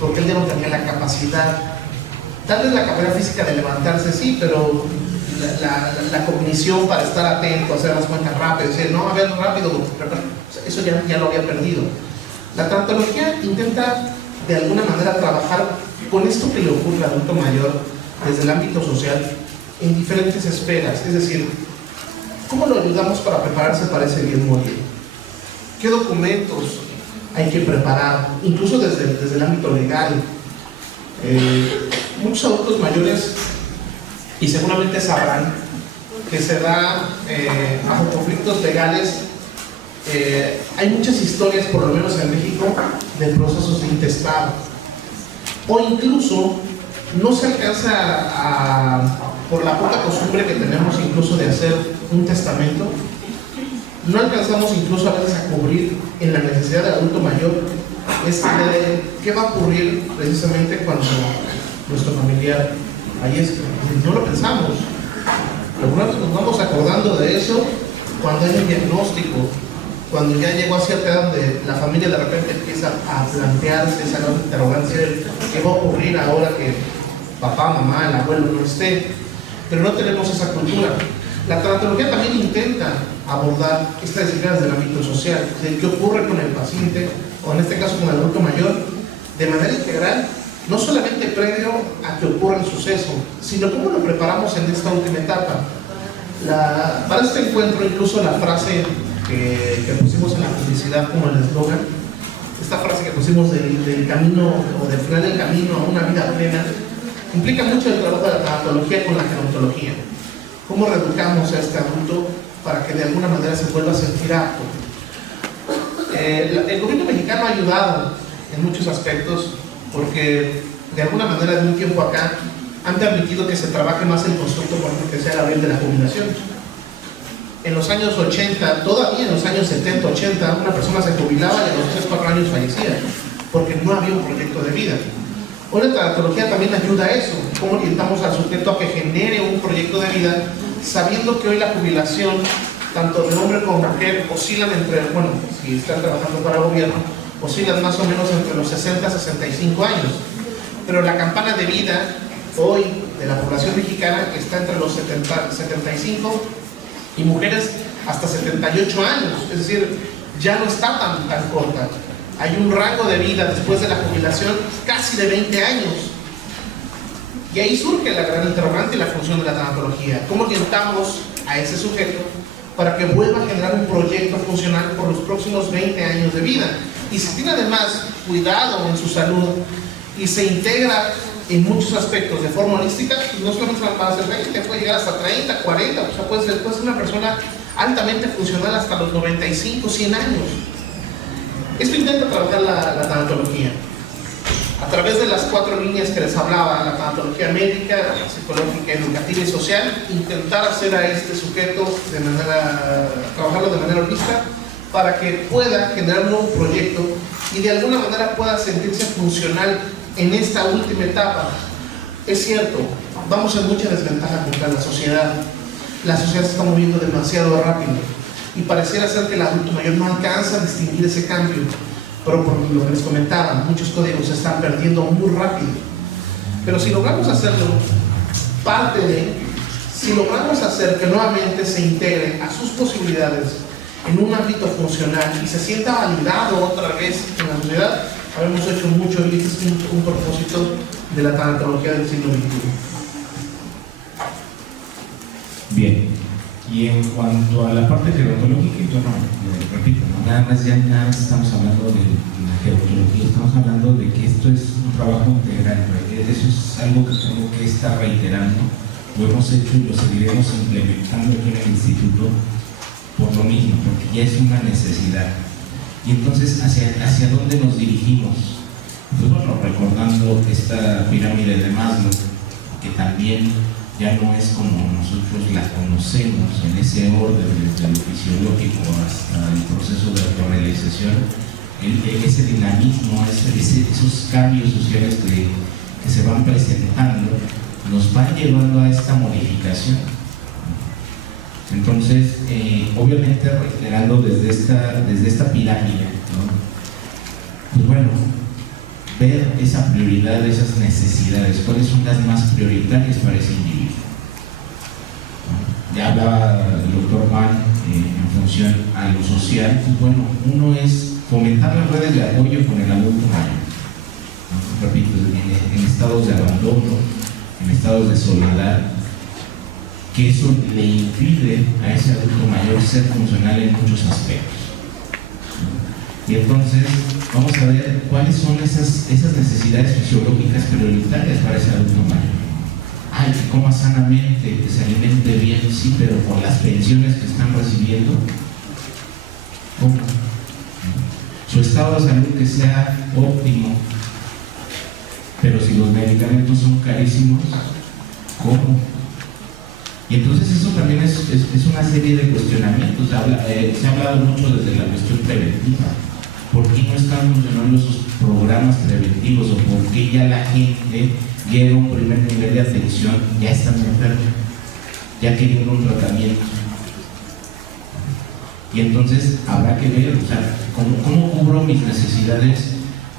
porque él ya no tenía la capacidad, tal vez la capacidad física de levantarse sí, pero la cognición para estar atento, hacer las cuentas rápido, decir, no, a ver, rápido, eso ya lo había perdido. La tanatología intenta de alguna manera trabajar con esto que le ocurre al adulto mayor desde el ámbito social en diferentes esferas, es decir, ¿cómo lo ayudamos para prepararse para ese bien morir? ¿Qué documentos hay que preparar? Incluso desde el ámbito legal. Muchos adultos mayores, y seguramente sabrán, que se da bajo conflictos legales. Hay muchas historias, por lo menos en México, de procesos de intestado, o incluso no se alcanza por la poca costumbre que tenemos incluso de hacer un testamento, no alcanzamos incluso a veces a cubrir en la necesidad del adulto mayor qué va a ocurrir precisamente cuando nuestro familiar fallezca. No lo pensamos. Algunos nos vamos acordando de eso cuando hay un diagnóstico, cuando ya llegó a cierta edad donde la familia de repente empieza a plantearse esa gran interrogancia de qué va a ocurrir ahora que papá, mamá, el abuelo no esté, pero no tenemos esa cultura. La tanatología también intenta abordar estas disciplinas del ámbito social, de qué ocurre con el paciente, o en este caso con el adulto mayor, de manera integral, no solamente previo a que ocurra el suceso, sino cómo lo preparamos en esta última etapa. Para este encuentro, incluso la frase que pusimos en la publicidad como el eslogan, esta frase que pusimos del camino, o del final del camino a una vida plena, implica mucho el trabajo de la tanatología con la gerontología. ¿Cómo reeducamos a este adulto para que de alguna manera se vuelva a sentir apto? El gobierno mexicano ha ayudado en muchos aspectos, porque de alguna manera de un tiempo acá han permitido que se trabaje más el constructo, por ejemplo, que sea el abril de la jubilación. En los años 80, todavía en los años 70, 80, una persona se jubilaba y a los 3-4 años fallecía, porque no había un proyecto de vida. Hoy la tanatología también ayuda a eso, cómo orientamos al sujeto a que genere un proyecto de vida, sabiendo que hoy la jubilación, tanto de hombre como mujer, oscilan entre, bueno, si están trabajando para el gobierno, oscilan más o menos entre los 60 a 65 años. Pero la campana de vida hoy de la población mexicana está entre los 75 y mujeres hasta 78 años, es decir, ya no está tan corta. Hay un rango de vida después de la jubilación casi de 20 años. Y ahí surge la gran interrogante y la función de la tanatología. ¿Cómo orientamos a ese sujeto para que vuelva a generar un proyecto funcional por los próximos 20 años de vida? Y si tiene además cuidado en su salud y se integra en muchos aspectos de forma holística, pues no solamente va a ser 20, puede llegar hasta 30, 40, o sea, puede ser una persona altamente funcional hasta los 95, 100 años. Esto intenta trabajar la tanatología a través de las 4 líneas que les hablaba: la tanatología médica, psicológica, educativa y social. Intentar hacer a este sujeto trabajarlo de manera holística para que pueda generar un nuevo proyecto y de alguna manera pueda sentirse funcional en esta última etapa. Es cierto, vamos en mucha desventaja contra la sociedad. La sociedad se está moviendo demasiado rápido y pareciera ser que el adulto mayor no alcanza a distinguir ese cambio, pero por lo que les comentaba, muchos códigos se están perdiendo muy rápido. Pero si logramos hacerlo si logramos hacer que nuevamente se integre a sus posibilidades en un ámbito funcional y se sienta validado otra vez en la sociedad, habemos hecho mucho, y este es un propósito de la tanatología del siglo XXI. Bien, y en cuanto a la parte gerontológica, yo repito, nada más estamos hablando de la gerontología, estamos hablando de que esto es un trabajo integral, eso es algo que tengo que estar reiterando, lo hemos hecho y lo seguiremos implementando aquí en el instituto por lo mismo, porque ya es una necesidad. Y entonces, ¿hacia dónde nos dirigimos? Pues bueno, recordando esta pirámide de Maslow, que también ya no es como nosotros la conocemos, en ese orden, desde lo fisiológico hasta el proceso de autorrealización, ese dinamismo, esos cambios sociales que se van presentando, nos van llevando a esta modificación. Entonces, obviamente reiterando desde esta pirámide, ¿no? Pues bueno, ver esa prioridad, esas necesidades, cuáles son las más prioritarias para ese individuo. ¿No? Ya hablaba el doctor Juan en función a lo social, pues bueno, uno es fomentar las redes de apoyo con el adulto mayor. ¿No? Repito, en estados de abandono, en estados de soledad, que eso le impide a ese adulto mayor ser funcional en muchos aspectos. Y entonces vamos a ver cuáles son esas necesidades fisiológicas prioritarias para ese adulto mayor. Ay, que coma sanamente, que se alimente bien, sí, pero por las pensiones que están recibiendo, ¿cómo? Su estado de salud que sea óptimo, pero si los medicamentos son carísimos, ¿cómo? Y entonces eso también es una serie de cuestionamientos. Se ha hablado mucho desde la cuestión preventiva. ¿Por qué no están funcionando esos programas preventivos? ¿O por qué ya la gente llega a un primer nivel de atención, ya están enfermos, ya quieren un tratamiento? Y entonces habrá que ver, o sea, ¿cómo cubro mis necesidades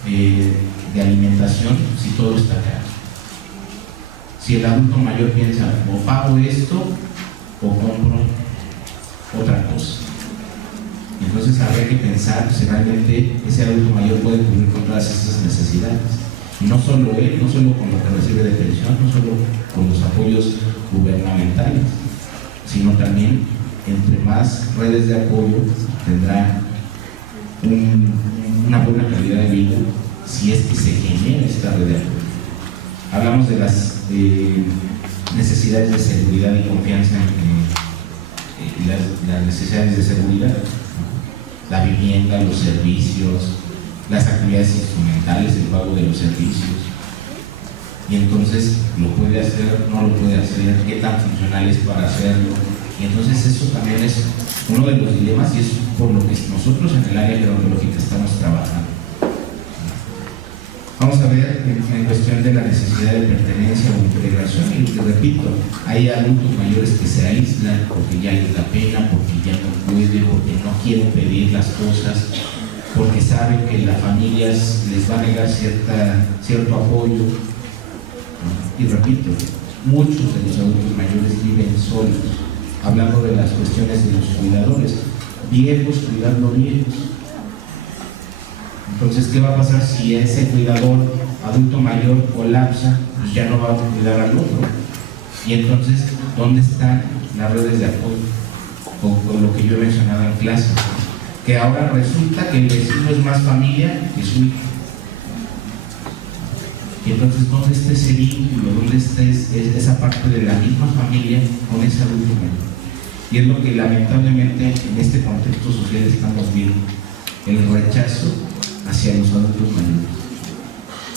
de alimentación si todo está caro? Si el adulto mayor piensa, o pago esto o compro otra cosa. Entonces habría que pensar si realmente ese adulto mayor puede cubrir con todas esas necesidades. Y no solo él, no solo con lo que recibe de pensión, no solo con los apoyos gubernamentales, sino también entre más redes de apoyo tendrá una buena calidad de vida si es que se genera esta red de apoyo. Hablamos de las necesidades de seguridad y confianza en las necesidades de seguridad, la vivienda, los servicios, las actividades instrumentales, el pago de los servicios. Y entonces, ¿lo puede hacer? ¿No lo puede hacer? ¿Qué tan funcional es para hacerlo? Y entonces eso también es uno de los dilemas y es por lo que nosotros en el área gerontológica estamos trabajando. Vamos a ver en cuestión de la necesidad de pertenencia o integración, y te repito, hay adultos mayores que se aíslan porque ya les da pena, porque ya no pueden, porque no quieren pedir las cosas, porque saben que la familia les va a negar cierto apoyo. Y repito, muchos de los adultos mayores viven solos, hablando de las cuestiones de los cuidadores, viejos cuidando viejos. Entonces, ¿qué va a pasar si ese cuidador adulto mayor colapsa? Pues ya no va a cuidar al otro. Y entonces, ¿dónde están las redes de apoyo? O lo que yo he mencionado en clase, que ahora resulta que el vecino es más familia que su hijo. Y entonces, ¿dónde está ese vínculo? ¿Dónde está esa parte de la misma familia con ese adulto mayor? Y es lo que lamentablemente en este contexto social estamos viendo, el rechazo hacia los adultos mayores,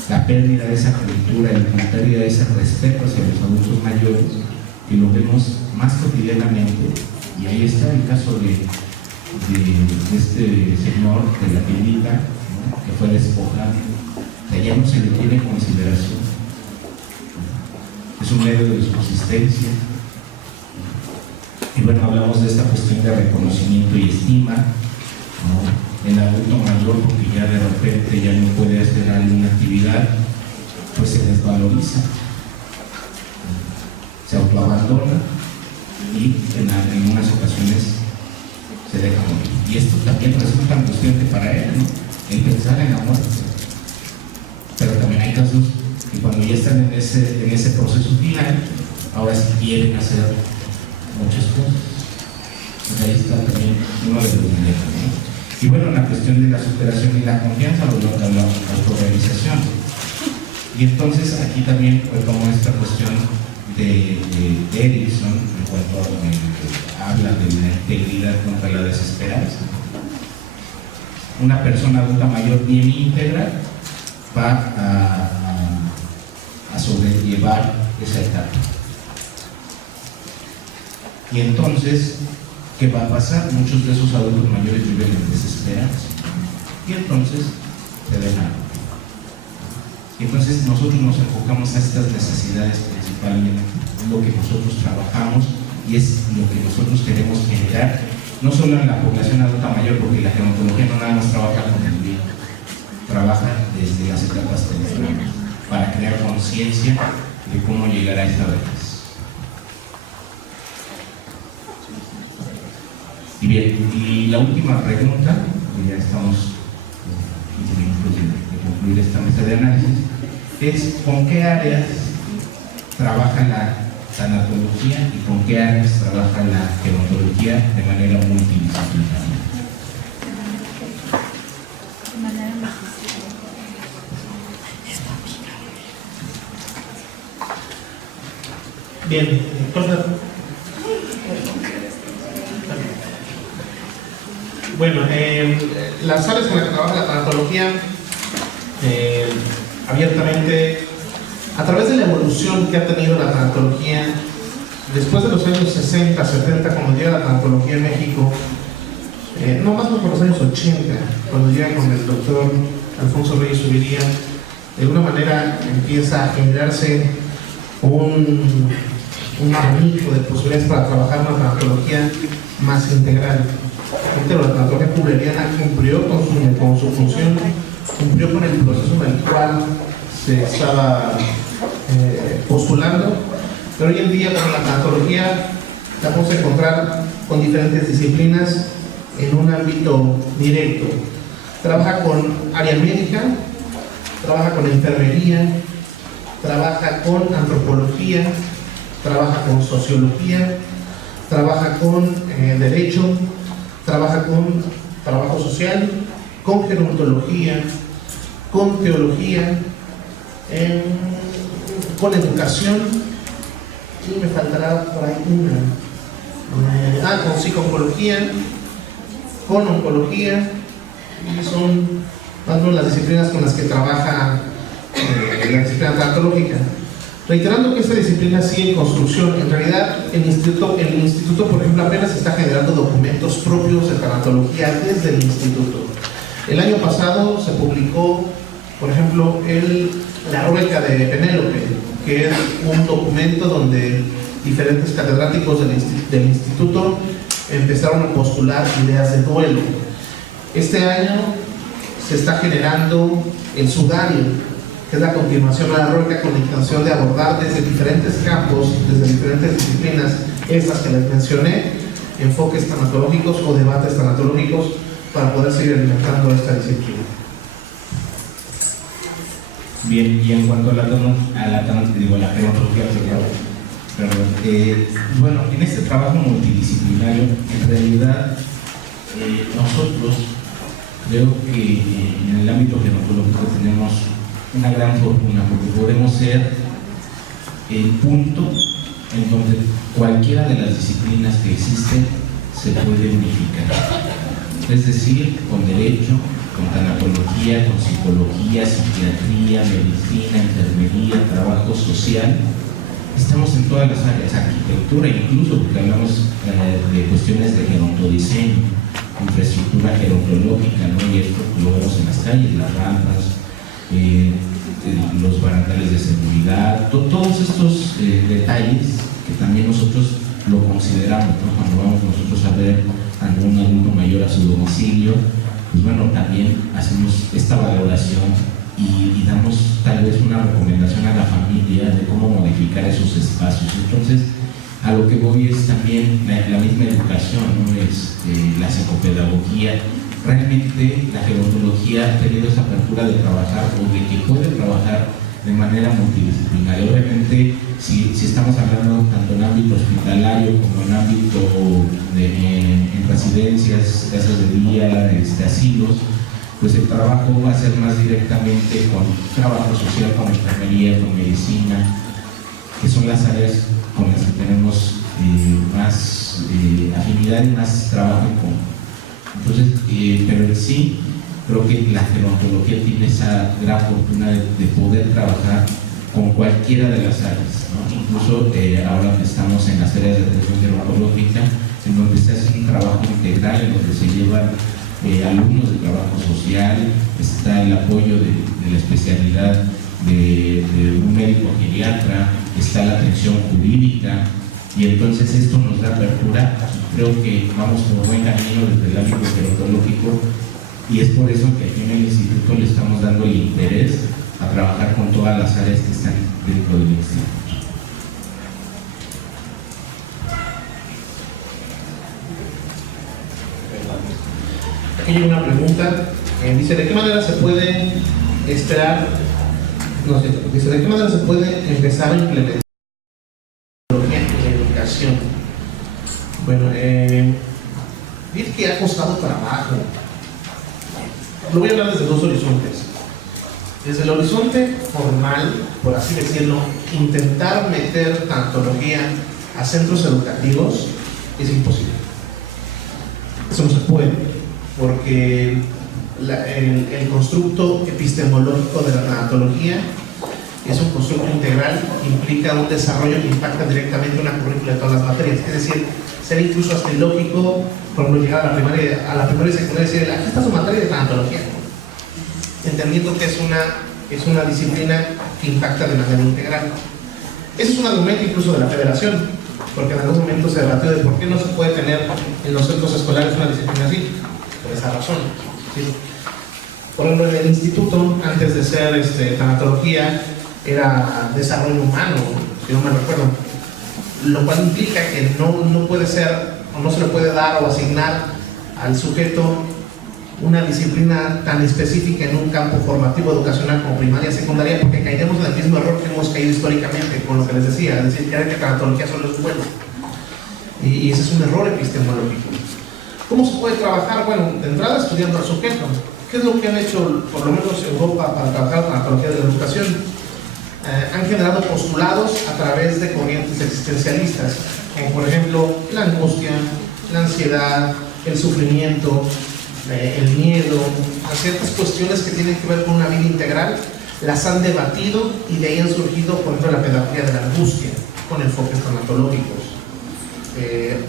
la pérdida de esa cultura, la pérdida de ese respeto hacia los adultos mayores, que lo vemos más cotidianamente. Y ahí está el caso de este señor de la tiendita, ¿no?, que fue despojado. Que ya no se le tiene consideración, es un medio de subsistencia. Y bueno, hablamos de esta cuestión de reconocimiento y estima, ¿no? El adulto mayor, porque ya de repente ya no puede hacer alguna actividad, pues se desvaloriza, se autoabandona y en unas ocasiones se deja morir. Y esto también resulta angustiante para él, ¿no?, el pensar en la muerte. Pero también hay casos que cuando ya están en ese proceso final, ahora sí quieren hacer muchas cosas. Pues ahí está también uno de los dilemas, ¿no? Y bueno, la cuestión de la superación y la confianza, lo de la autorrealización. Y entonces aquí también retomo esta cuestión de Erickson, en cuanto habla de la integridad contra la desesperanza. una persona adulta mayor bien íntegra va a sobrellevar esa etapa. Y entonces, ¿qué va a pasar? Muchos de esos adultos mayores viven en desesperanza y entonces se dejan. Y entonces nosotros nos enfocamos a estas necesidades principalmente, es lo que nosotros trabajamos y es lo que nosotros queremos generar, no solo en la población adulta mayor, porque la gerontología no nada más trabaja con el viejo, trabaja desde las etapas tempranas para crear conciencia de cómo llegar a esa vejez. Y bien, y la última pregunta, que ya estamos 15 minutos de concluir esta mesa de análisis, es ¿con qué áreas trabaja la tanatología y con qué áreas trabaja la gerontología de manera multidisciplinaria? Bien, bueno, las áreas en las que trabaja la tanatología abiertamente, a través de la evolución que ha tenido la tanatología, después de los años 60, 70, cuando llega la tanatología en México, no más por los años 80, cuando llega con el doctor Alfonso Reyes Subiría, de alguna manera empieza a generarse un abanico de posibilidades para trabajar una tanatología más integral. La tanatología kubleriana cumplió con su función, cumplió con el proceso en el cual se estaba postulando, pero hoy en día con la tanatología la podemos encontrar con diferentes disciplinas en un ámbito directo. Trabaja con área médica, trabaja con enfermería, trabaja con antropología, trabaja con sociología, trabaja con derecho, trabaja con trabajo social, con gerontología, con teología, con educación, y me faltará por ahí una, con psicología, con oncología, y son más o menos las disciplinas con las que trabaja la disciplina tanatológica. Reiterando que esta disciplina sigue en construcción, en realidad el instituto, por ejemplo, apenas está generando documentos propios de tanatología desde el instituto. El año pasado se publicó, por ejemplo, la Rúbrica de Penélope, que es un documento donde diferentes catedráticos del instituto empezaron a postular ideas de duelo. Este año se está generando el Sudario, que es la continuación a la Rúbrica, con la intención de abordar desde diferentes campos, desde diferentes disciplinas, estas que les mencioné, enfoques tanatológicos o debates tanatológicos para poder seguir alimentando esta disciplina. Bien, y en cuanto a la gerontología, bueno, en este trabajo multidisciplinario, en realidad, nosotros creo que en el ámbito gerontológico tenemos una gran fortuna, porque podemos ser el punto en donde cualquiera de las disciplinas que existen se puede unificar. Es decir, con derecho, con tanatología, con psicología, psiquiatría, medicina, enfermería, trabajo social. Estamos en todas las áreas, arquitectura incluso, porque hablamos de cuestiones de gerontodiseño, infraestructura gerontológica, ¿no? Y esto lo vemos en las calles, las rampas, los barandales de seguridad, todos estos detalles que también nosotros lo consideramos, ¿no? Cuando vamos nosotros a ver a algún adulto mayor a su domicilio, pues bueno, también hacemos esta valoración y damos tal vez una recomendación a la familia de cómo modificar esos espacios. Entonces, a lo que voy es también la misma educación, ¿no? La psicopedagogía. Realmente la gerontología ha tenido esa apertura de trabajar o de que puede trabajar de manera multidisciplinaria. Obviamente, si estamos hablando tanto en ámbito hospitalario como en ámbito en residencias, casas de día, asilos, pues el trabajo va a ser más directamente con trabajo social, con enfermería, con medicina, que son las áreas con las que tenemos más afinidad y más trabajo en común. Entonces, pero en sí, creo que la gerontología tiene esa gran fortuna de poder trabajar con cualquiera de las áreas, ¿no? Incluso ahora que estamos en las áreas de atención gerontológica, en donde se hace un trabajo integral, en donde se llevan alumnos de trabajo social, está el apoyo de la especialidad de un médico geriatra, está la atención jurídica, y entonces esto nos da apertura. Creo que vamos por buen camino desde el ámbito gerontológico, y es por eso que aquí en el instituto le estamos dando el interés a trabajar con todas las áreas que están dentro del instituto. Aquí hay una pregunta, dice, ¿de qué manera se puede esperar, no sé, dice, ¿de qué manera se puede empezar a implementar la tecnología en la educación? Bueno, dice que ha costado trabajo. Lo voy a hablar desde dos horizontes. Desde el horizonte formal, por así decirlo, intentar meter tanatología a centros educativos es imposible. Eso no se puede, porque el constructo epistemológico de la tanatología es un constructo integral que implica un desarrollo que impacta directamente una currícula de todas las materias. Es decir, ser incluso hasta ilógico, por ejemplo, llegar a la primaria y secundaria y decir, aquí está su materia de tanatología, entendiendo que es una disciplina que impacta de manera integral. Ese es un argumento incluso de la federación, porque en algún momento se debatió de por qué no se puede tener en los centros escolares una disciplina así, por esa razón, ¿sí? Por ejemplo, en el instituto, antes de ser tanatología, era desarrollo humano, si no me recuerdo, lo cual implica que no puede ser, o no se le puede dar o asignar al sujeto una disciplina tan específica en un campo formativo educacional como primaria y secundaria, porque caeremos en el mismo error que hemos caído históricamente con lo que les decía, es decir, creer que tanatología solo es bueno, y ese es un error epistemológico. ¿Cómo se puede trabajar? Bueno, de entrada estudiando al sujeto. ¿Qué es lo que han hecho, por lo menos Europa, para trabajar la tanatología de la educación? Han generado postulados a través de corrientes existencialistas, como por ejemplo la angustia, la ansiedad, el sufrimiento, el miedo, a ciertas cuestiones que tienen que ver con una vida integral, las han debatido y de ahí han surgido, por ejemplo, la pedagogía de la angustia, con enfoques tanatológicos.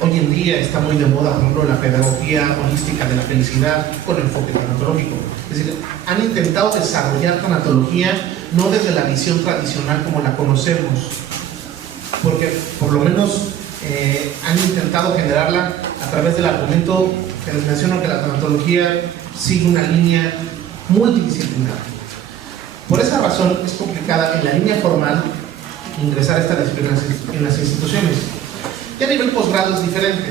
Hoy en día está muy de moda, por ejemplo, la pedagogía holística de la felicidad con enfoque tanatológico. Es decir, han intentado desarrollar tanatología no desde la visión tradicional como la conocemos, porque por lo menos han intentado generarla a través del argumento que les menciono, que la tanatología sigue una línea multidisciplinar. Por esa razón es complicada en la línea formal ingresar a esta disciplina en las instituciones. Y a nivel posgrado es diferente,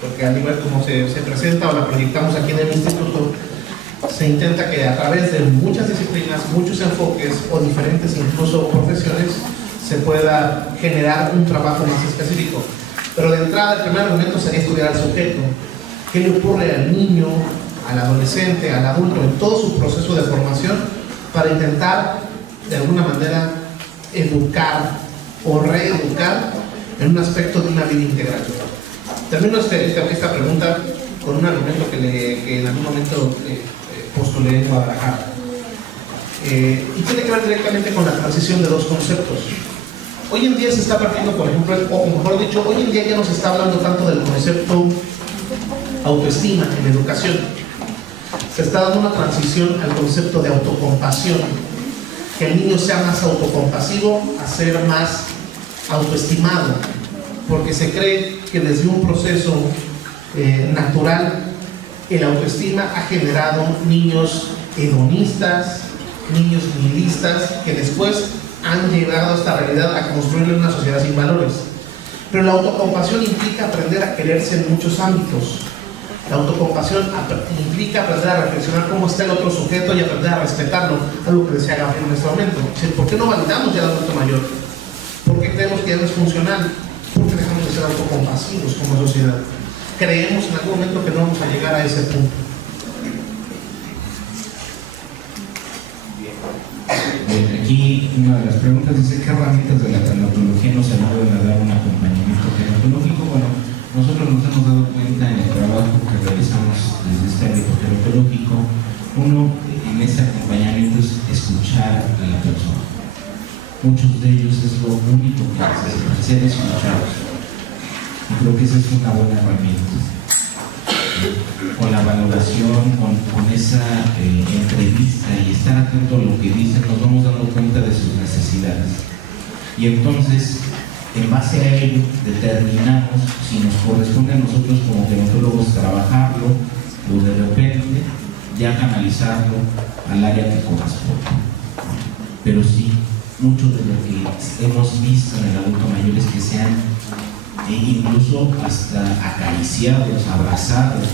porque a nivel como se presenta o la proyectamos aquí en el instituto, se intenta que a través de muchas disciplinas, muchos enfoques o diferentes incluso profesiones se pueda generar un trabajo más específico. Pero de entrada el primer argumento sería estudiar al sujeto. ¿Qué le ocurre al niño, al adolescente, al adulto en todo su proceso de formación para intentar de alguna manera educar o reeducar en un aspecto de una vida integral? Termino esta pregunta con un argumento que en algún momento postulé en Guadalajara. Y tiene que ver directamente con la transición de dos conceptos. Hoy en día se está partiendo, por ejemplo, o mejor dicho, hoy en día ya no se está hablando tanto del concepto autoestima en educación. Se está dando una transición al concepto de autocompasión, que el niño sea más autocompasivo a ser más autoestimado, porque se cree que desde un proceso natural el autoestima ha generado niños hedonistas, niños nihilistas, que después han llegado a esta realidad a construir una sociedad sin valores. Pero la autocompasión implica aprender a quererse en muchos ámbitos. La autocompasión implica aprender a reflexionar cómo está el otro sujeto y aprender a respetarlo, algo que decía Gabriel en este momento. ¿Por qué no validamos ya al adulto mayor? ¿Por qué creemos que ya no es funcional? ¿Por qué dejamos de ser autocompasivos como sociedad? Creemos en algún momento que no vamos a llegar a ese punto. Aquí una de las preguntas dice: ¿qué herramientas de la tanatología nos ayudan a dar un acompañamiento gerontológico? Bueno, nosotros nos hemos dado cuenta en el trabajo que realizamos desde este ámbito gerontológico. Uno, muchos de ellos es lo único que necesitan, ser escuchados. Y creo que esa es una buena herramienta. Con la valoración, con esa entrevista y estar atento a lo que dicen, nos vamos dando cuenta de sus necesidades. Y entonces, en base a ello, determinamos si nos corresponde a nosotros como gerontólogos trabajarlo o de repente ya canalizarlo al área que corresponde. Pero sí, mucho de lo que hemos visto en el adulto mayor es que se han incluso hasta acariciados, abrazados,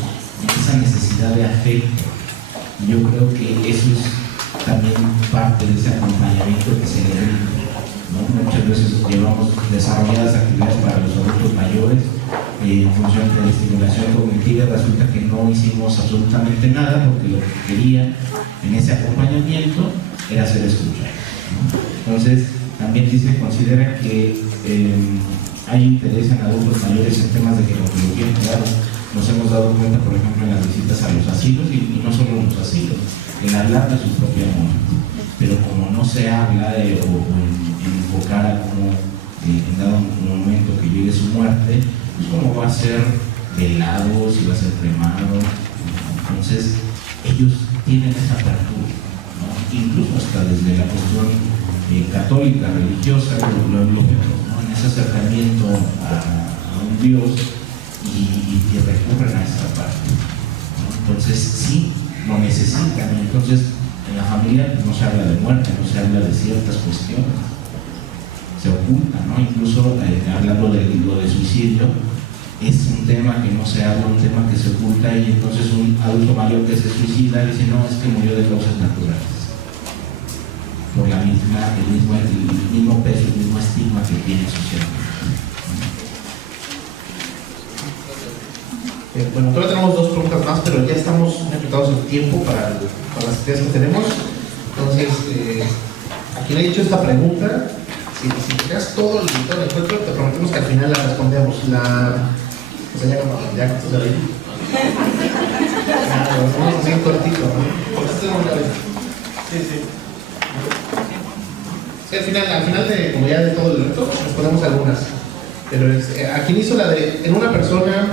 esa necesidad de afecto. Yo creo que eso es también parte de ese acompañamiento que se le brinda, ¿no? Muchas veces llevamos desarrolladas actividades para los adultos mayores en función de la estimulación cognitiva, y resulta que no hicimos absolutamente nada porque lo que quería en ese acompañamiento era ser escuchados, ¿no? Entonces, también considera que hay interés en adultos mayores en temas de gerontología. Claro, nos hemos dado cuenta, por ejemplo, en las visitas a los asilos, y no solo en los asilos, en hablar de su propia muerte. Pero como no se habla o en enfocar a cómo en dado momento que llegue su muerte, pues cómo va a ser velado, si va a ser cremado. Entonces, ellos tienen esa apertura, ¿no? Incluso hasta desde la cuestión católica, religiosa, lo en ese acercamiento a un Dios y recurren a esta parte, ¿no? Entonces sí, lo necesitan. Entonces en la familia no se habla de muerte, no se habla de ciertas cuestiones, se oculta, ¿no? Incluso hablando de lo de suicidio, es un tema que no se habla, un tema que se oculta, y entonces un adulto mayor que se suicida dice, no, es que murió de causas naturales, por el mismo peso, el mismo estigma que tiene socialmente. Bueno, todavía tenemos dos preguntas más, pero ya estamos limitados en tiempo para las actividades que tenemos. Entonces, a quien le he dicho esta pregunta, si tenías todo el encuentro, te prometemos que al final la respondemos. Pues ya con tu ahí. Vamos a hacer cortito, ¿no? Sí, al final de, como ya de todo el reto, respondemos algunas. Pero a quien hizo la de, en una persona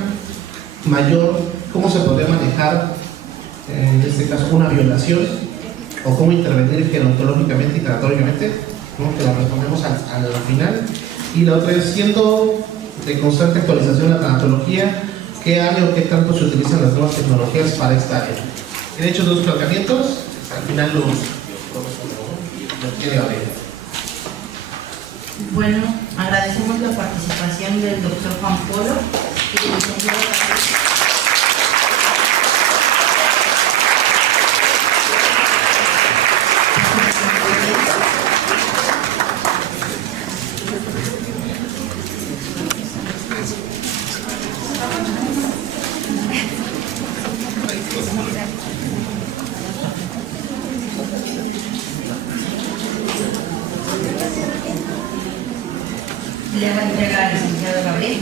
mayor, ¿cómo se podría manejar, en este caso, una violación? ¿O cómo intervenir gerontológicamente y tanatológicamente? ¿No? Que la respondemos al final. Y la otra es, siendo de constante actualización la tanatología, ¿qué área o qué tanto se utilizan las nuevas tecnologías para esta área? He hecho dos planteamientos, al final los quiere abrir. Bueno, agradecemos la participación del doctor Juan Polo y del licenciado le va a entregar al licenciado Gabriel.